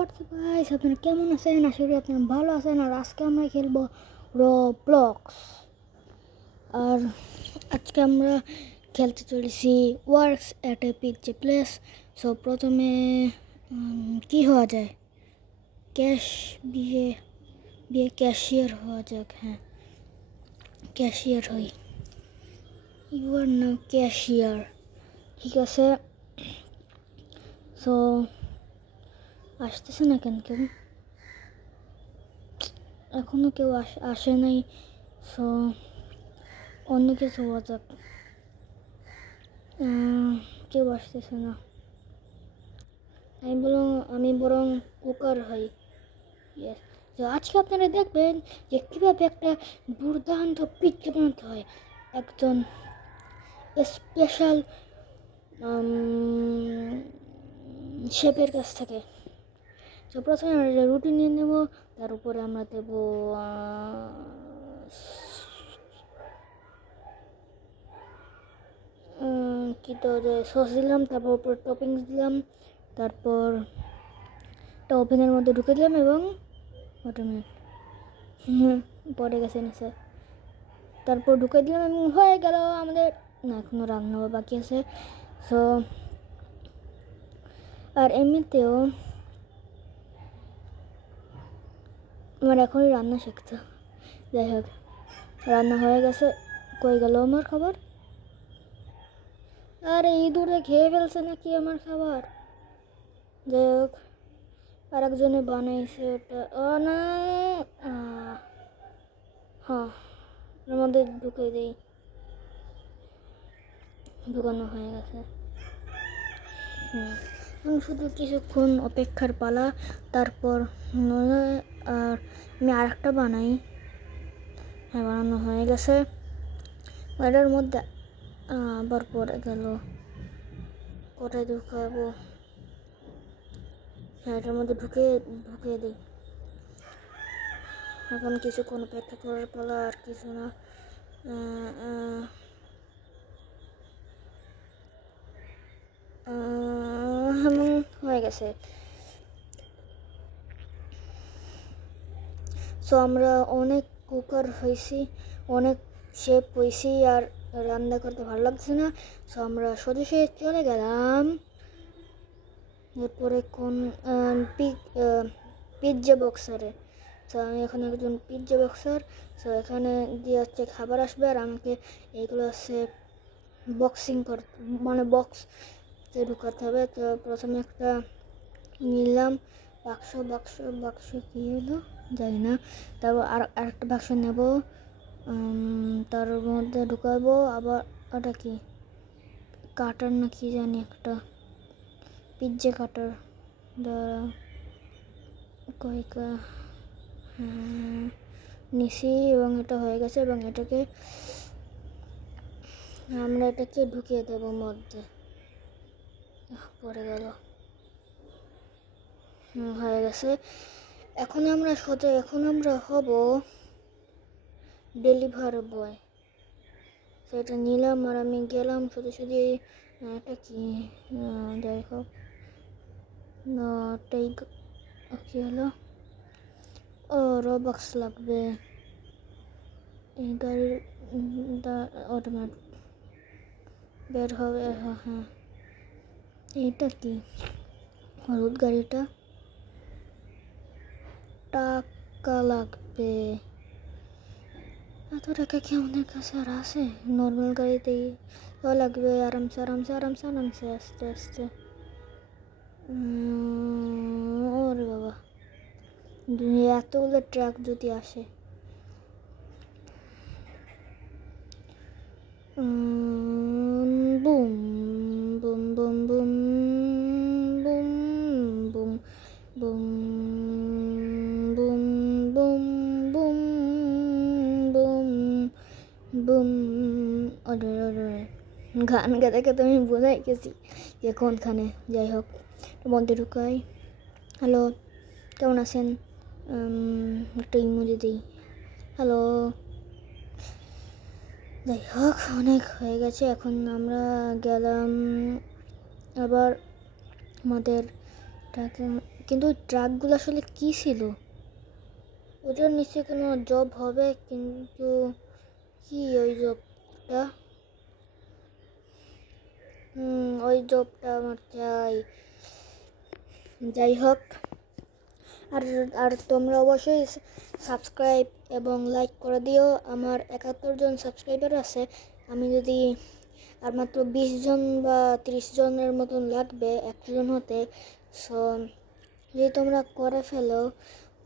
WhatsApp guys, আপনারা কেমন আছেন? আশা করি আপনারা ভালো আছেন। আর আজকে আমরা খেলবো রবলক্স। আর আজকে আমরা খেলতে চলেছি works at a picture place. So প্রথমে কি হওয়া যায়? ক্যাশ বিয়ে বিয়ে ক্যাশিয়ার হওয়া যাক। হ্যাঁ, ক্যাশিয়ার হই। You are now cashier. ঠিক আছে। সো আসতেছে না কেন কেউ? এখনো কেউ আসে নাই। সো অন্য কিছু হওয়া যাক। কেউ আসতেছে না। আমি বরং কুকার হই। ইয়েস। তো আজকে আপনারা দেখবেন যে কীভাবে একটা দুর্দান্ত পিৎজা বানাতে হয় একজন স্পেশাল শেফের কাছ থেকে। তো প্রথমে আমরা রুটি নিয়ে নেব, তার উপরে আমরা দেব কি তো সস দিলাম, তারপর উপর টপিংস দিলাম, তারপর একটা ওভেনের মধ্যে ঢুকে দিলাম এবং পড়ে গেছে নিচে। তারপর ঢুকে দিলাম এবং হয়ে গেল আমাদের। না, এখনও রান্না বাকি আছে। সো আর এমনিতেও আমার এখনই রান্না শিখতে। যাই হোক, রান্না হয়ে গেছে। কই গেল আমার খাবার? আরে ইঁদুরে খেয়ে ফেলছে নাকি আমার খাবার? যাই হোক, আর একজনে বানাইছে ওটা। ও না, হ্যাঁ, ওর মধ্যে ঢুকে দিই। ঢুকানো হয়ে গেছে। শুধু কিছুক্ষণ অপেক্ষার পালা। তারপর আর আমি আরেকটা বানাই। হ্যাঁ, বানানো হয়ে গেছে। এটার মধ্যে আবার পরে গেল। কোথায় ঢুকাবো? হ্যাঁ, এটার মধ্যে ঢুকিয়ে দিই। এখন কিছুক্ষণ অপেক্ষা করার পালা, আর কিছু না। হয়ে গেছে। সো আমরা অনেক কুকার হয়েছি, অনেক শেফ হয়েছি, আর রান্না করতে ভালো লাগছে না। সো আমরা সোজা চলে গেলাম এরপরে কোন পিৎজা বক্সারে। সো আমি এখন একজন পিৎজা বক্সার। সো এখানে দিয়ে হচ্ছে খাবার আসবে, আর আমাকে এইগুলো হচ্ছে বক্সিং করতে, মানে বক্সে ঢুকাতে হবে। তো প্রথমে একটা নিলাম বাক্স কী হলো জানি না। তারপর আরেকটা বাক্স নেব, তার মধ্যে ঢুকাবো। আবার ওটা কি কাটার না কি জানি, একটা পিৎজা কাটার দ্বারা কয়েকটা নিছি এবং এটা হয়ে গেছে। এবং আমরা এটাকে ঢুকিয়ে দেবো মধ্যে। পড়ে গেল। হয়ে গেছে। এখন আমরা হব ডেলিভার বয়। সেটা নিলাম আর আমি গেলাম শুধু এটা কি, যাই হোক, কি হলো? ও, রবক্স লাগবে। এই গাড়ির অটোমেটিক বের হবে। হ্যাঁ, এটা কি? হলুদ গাড়িটা টাকা লাগবে। এত টাকা কি আমাদের কাছে আর আছে? নর্মাল গাড়িতেই লাগবে। আরামসে আস্তে। ওরে বাবা, এতগুলো ট্রাক যদি আসে। Boom boom boom boom boom boom boom boom boom boom boom boom. গান গাতে তো আমি বোঝাই গেছি যে কোনখানে। যাই হোক, মধ্যে ঢুকাই। হ্যালো, কেমন আছেন? একটা ইমোজি দিই। হ্যালো। যাই হোক, অনেক হয়ে গেছে। এখন আমরা গেলাম আবার আমাদের ট্রাক, কিন্তু ট্রাকগুলো আসলে কি ছিল? ওটার নিচে কোনো জব হবে, কিন্তু কি ওই জবটা? ওই জবটা আমার চাই। যাই হোক, আর আর তোমরা অবশ্যই সাবস্ক্রাইব এবং লাইক করে দিও। আমার 71 জন সাবস্ক্রাইবার আছে। আমি যদি আর মাত্র 20 জন বা 30 জনের মতন লাগবে 100 জন হতে। সো যদি তোমরা করে ফেলো,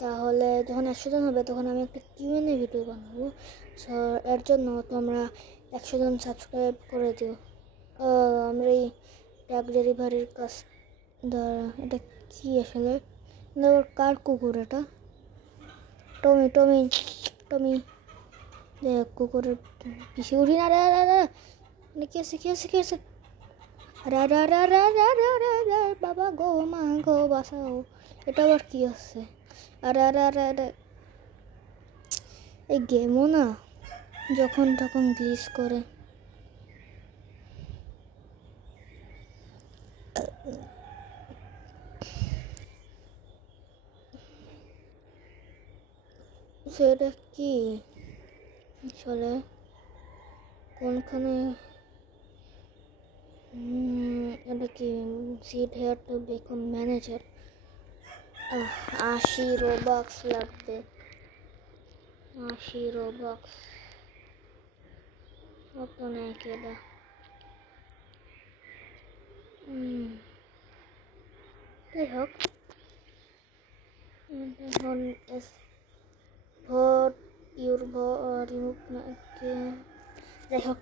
তাহলে যখন 100 জন হবে তখন আমি একটা কিউএনএ ভিডিও বানাবো। সো এর জন্য তোমরা 100 জন সাবস্ক্রাইব করে দিও। আমরা এই ট্রাক ডেলিভারির কাজ দ্বারা, এটা কি আসলে? কার কুকুর এটা? টমি টমি টমি, কুকুরের পিছিয়ে উঠি না। রে রে রে, কি আছে কি আছে কি আছে? রা রা রা রা রা রা রা রা, বাবা গো মা গো বাঁচাও। এটা আবার কি আছে? আর আর আর আর এই গেমও না যখন তখন গ্লিচ করে। সেটা কি আসলে কোনখানে? এটা কি sit here to become manager? 80 রোবাক্স লাগবে, 80 রোবাক্স। অত নেই কেডা। যাই হোক, এখন ভোট ইউর রিমুভ না, যাই হোক।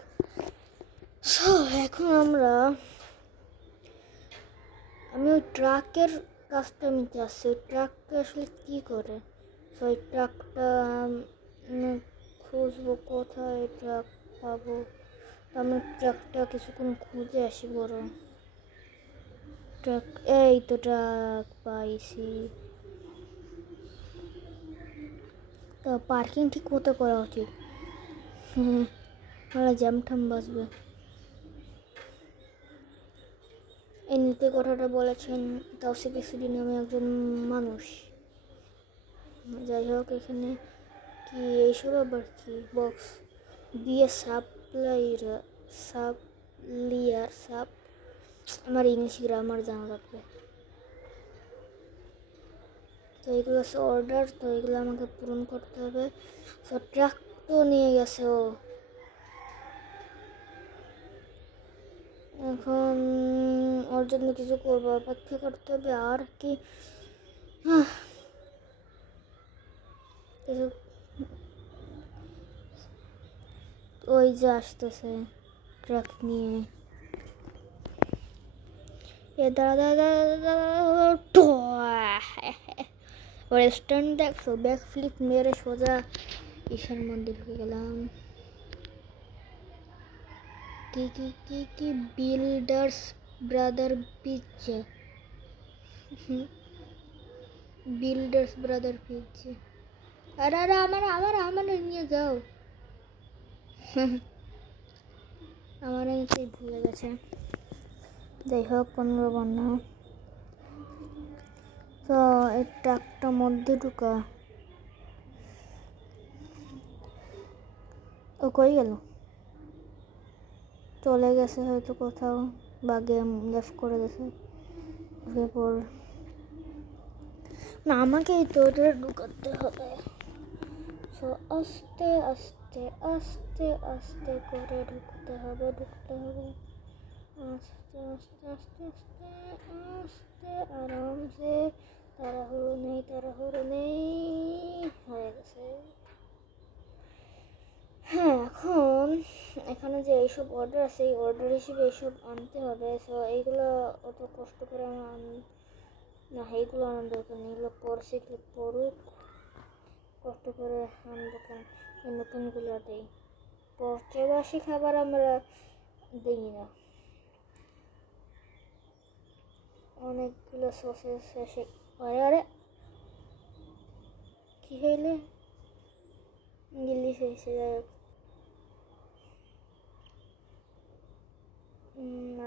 সো এখন আমি ওই ট্রাকের কাজটা নিতে আসছি। ওই ট্রাকটা আসলে কী করে? সো ওই ট্রাকটা খুঁজবো, কোথায় ট্রাক পাবো? আমি ট্রাকটা কিছুক্ষণ খুঁজে আসি বড়। ট্রাক, এই তো ট্রাক পাইছি। তো পার্কিং ঠিক মতো করা উচিত। নাহলে জ্যাম ঠাম বাজবে। এই নীতি কথাটা বলেছেন তাওসিফ এসডি নামে একজন মানুষ। যাই হোক, এখানে কি এইসব আবার কি? বক্স দিয়ে সাপ, আমার ইংলিশ গ্রামার জানা লাগবে। তো এগুলো হচ্ছে অর্ডার, তো এগুলো আমাকে পূরণ করতে হবে। তো ট্রাক তো নিয়ে গেছে ও। এখন ওর জন্য কিছু করবো, অপেক্ষা করতে হবে আর কি। কিছু ওই যে আসতেছে ট্রাক নিয়ে। এ দাঁড়া, রেস্টুরেন্ট দেখছো? ব্যাক ফ্লিপ মেরে সোজা ঈশান মন্দির ঢুকে গেলাম। কি কি কি কি builders brother pizza, builders brother pizza. আরে আরে আমার নিয়ে যাও। আমার এনেতেই ভুলে গেছে। যাই হোক, 15 বন্যা। তো এই ট্রাকটা মধ্যে ঢুকা। ও কই গেল? চলে গেছে হয়তো কোথাও, বা গেম লেফট করে গেছে। এরপর না, আমাকেই তো ওটা ঢুকাতে হবে। সো আস্তে আস্তে আস্তে আস্তে করে ঢুকতে হবে। আস্তে আস্তে আস্তে আস্তে আস্তে আরামসে। তাড়াহুড়ো নেই। হয়ে গেছে। হ্যাঁ, এখন এখানে যে এইসব অর্ডার আছে, এই অর্ডার হিসেবে এইসব আনতে হবে। সো এইগুলো অত কষ্ট করে আমার না, এইগুলো আনার দরকার নেই। এগুলো পড়ছে, এগুলো পড়ুক। কষ্ট করে আনবো কেন? নতুনগুলো দেই। পচেবাসি খাবার আমরা দিই না। অনেকগুলো সসেস এসে, আরে আরে কী হইলে গিলিস হয়েছে। যাই হোক,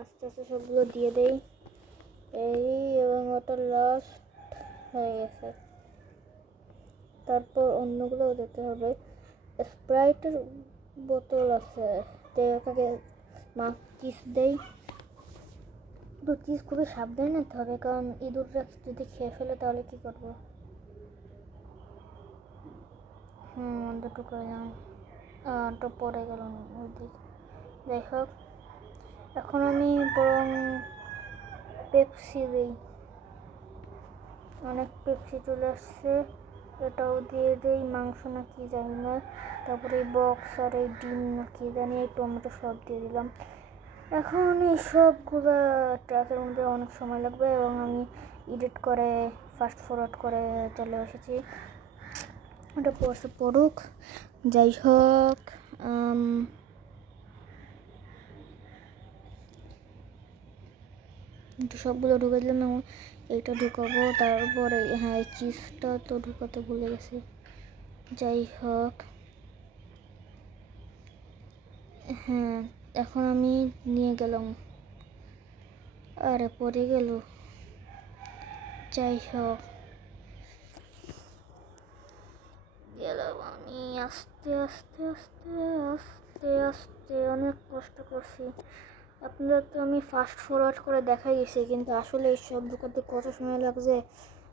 আস্তে আস্তে সবগুলো দিয়ে দেই। এই এবং ওটা লাস্ট হয়ে গেছে। তারপর অন্যগুলোও যেতে হবে। স্প্রাইটের বোতল আছে, ওটাকে মা চিজ দেই, কিন্তু চিজ খুবই সাবধানে নিতে হবে, কারণ ইঁদুররা যদি খেয়ে ফেলে তাহলে কি করবো। দুটো এলাম, তো পরে গেল ওই দিক। যাই হোক, এখন আমি বরং পেপসি দিই, অনেক পেপসি চলে আসছে, এটাও দিয়ে দেই। মাংস না কি জানি না, তারপরে এই বক্স আর এই ডিম না কি জানি, এই টমেটো সব দিয়ে দিলাম। এখন এই সবগুলো ট্রাকের মধ্যে অনেক সময় লাগবে এবং আমি এডিট করে ফাস্ট ফরওয়ার্ড করে চলে এসেছি। ওটা পড়ছে পড়ুক। যাই হোক, সবগুলো ঢুকে দিলাম এবং এইটা ঢুকাবো। তারপরে হ্যাঁ, চিজটা তো ঢুকাতে ভুলে গেছি। যাই হোক, হ্যাঁ, এখন আমি নিয়ে গেলাম, আরে পড়ে গেল। যাই হোক, গেলাম আমি আস্তে আস্তে আস্তে আস্তে আস্তে, অনেক কষ্ট করছি। আপনাদের তো আমি ফাস্ট ফরওয়ার্ড করে দেখাই গেছি, কিন্তু আসলে এই সব ঢুকাতে কত সময় লাগছে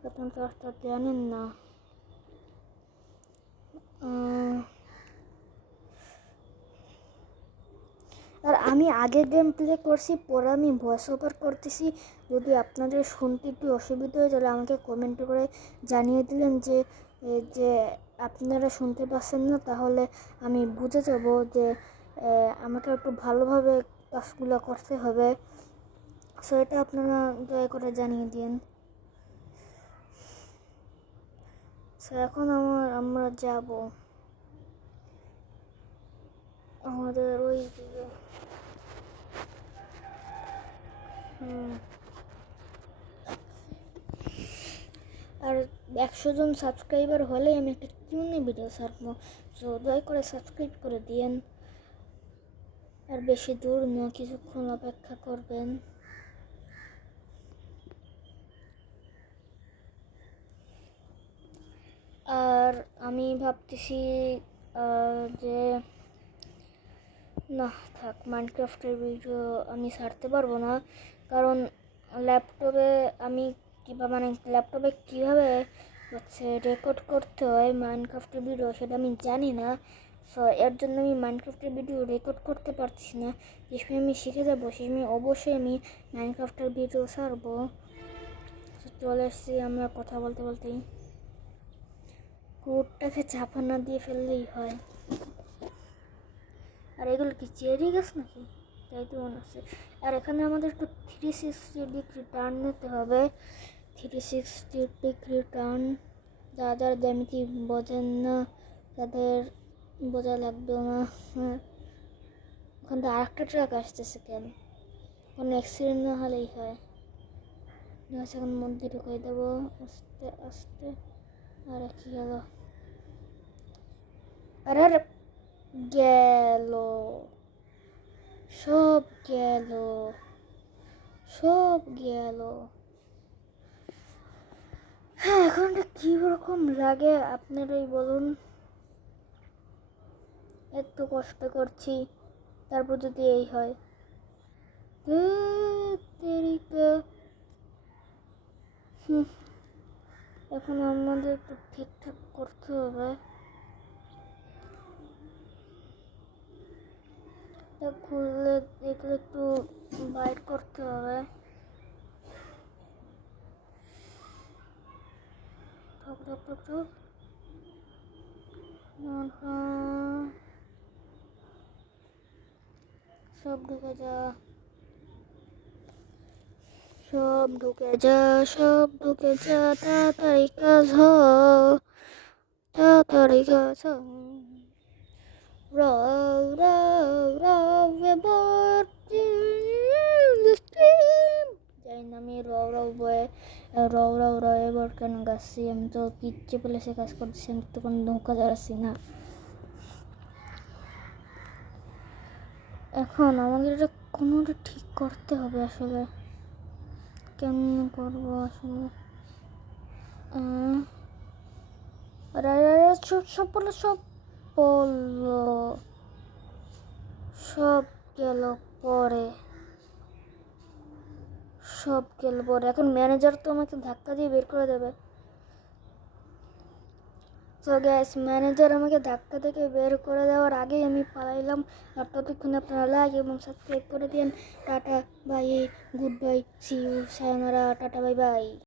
আপনারা তো আর জানেন না। আর আমি আগে গেম প্লে করছি, পরে আমি ভয়েস ওভার করতেছি। যদি আপনাদের শুনতে একটু অসুবিধা হয় তাহলে আমাকে কমেন্ট করে জানিয়ে দিলেন যে যে আপনারা শুনতে পাচ্ছেন না, তাহলে আমি বুঝে যাব যে আমাকে একটু ভালোভাবে কাজগুলো করতে হবে। সো এটা আপনারা দয়া করে জানিয়ে দিন। সো এখন আমরা যাব আমাদের ওই দিকে। আর 100 জন সাবস্ক্রাইবার হলেই আমি একটা কিউনে ভিডিও ছাড়বো। সো দয়া করে সাবস্ক্রাইব করে দিয়েন। আর বেশি দূর না, কিছুক্ষণ অপেক্ষা করবেন। আর আমি ভাবতেছি যে না থাক, মাইনক্রাফটের ভিডিও আমি ছাড়তে পারবো না, কারণ ল্যাপটপে আমি ল্যাপটপে কীভাবে হচ্ছে রেকর্ড করতে হয় মাইনক্রাফটের ভিডিও সেটা আমি জানি না। সো এর জন্য আমি মাইনক্রাফটের ভিডিও রেকর্ড করতে পারছি না। যে সময় আমি শিখে যাবো সেই সময় অবশ্যই আমি মাইনক্রাফটের ভিডিও ছাড়বো। চলে এসেছি আমরা কথা বলতে বলতেই। কোডটাকে চাপা না দিয়ে ফেললেই হয়। আর এগুলো কি চেরি গাছ নাকি, তাই তো মনে হচ্ছে। আর এখানে আমাদের একটু 360 ডিগ্রি টার্ন নিতে হবে। 360 ডিগ্রি টার্ন যারা জ্যামিতি বোঝেন না তাদের বোঝা লাগবে না। ওখান থেকে আরেকটা ট্রাক আসতেছে, কেন কোনো অ্যাক্সিডেন্ট না হলেই হয়। এখন মধ্যে ঢুকাই দেবো আস্তে আস্তে। আর কি গেল, আরে গেল, সব গেল, সব গেল। হ্যাঁ, এখন কিরকম লাগে আপনারাই বলুন। এত কষ্ট করছি, তারপর যদি এই হয়। এখন আমাদের একটু ঠিকঠাক করতে হবে। খুললে এগুলো একটু বাইর করতে হবে। সব ঢুকে যা, সব ঢুকে যা, সব ঢুকে যা, তাড়াতাড়ি কাজ হোক, তাড়াতাড়ি কাজ হোক। Row, row, row aboard the stream. জানি না আমি রও এবার কেন গাচ্ছি, আমি তো পিচ্ছে প্লেসে কাজ করছি, আমি তো কোনো নৌকা যাচ্ছি না। এখন আমাদের এটা কোনোটা ঠিক করতে হবে আসলে, কেমন করবো আসলে? আরে আরে আরে, সব বললো, সব গেল পরে, এখন ম্যানেজার তো আমাকে ধাক্কা দিয়ে বের করে দেবে। তো গ্যাস, ম্যানেজার আমাকে ধাক্কা থেকে বের করে দেওয়ার আগেই আমি পালাইলাম। আর ততক্ষণে আপনারা লাইক এবং সাবস্ক্রাইব করে দিন। Tata bye, good bye, see you, sayonara, tata bye by.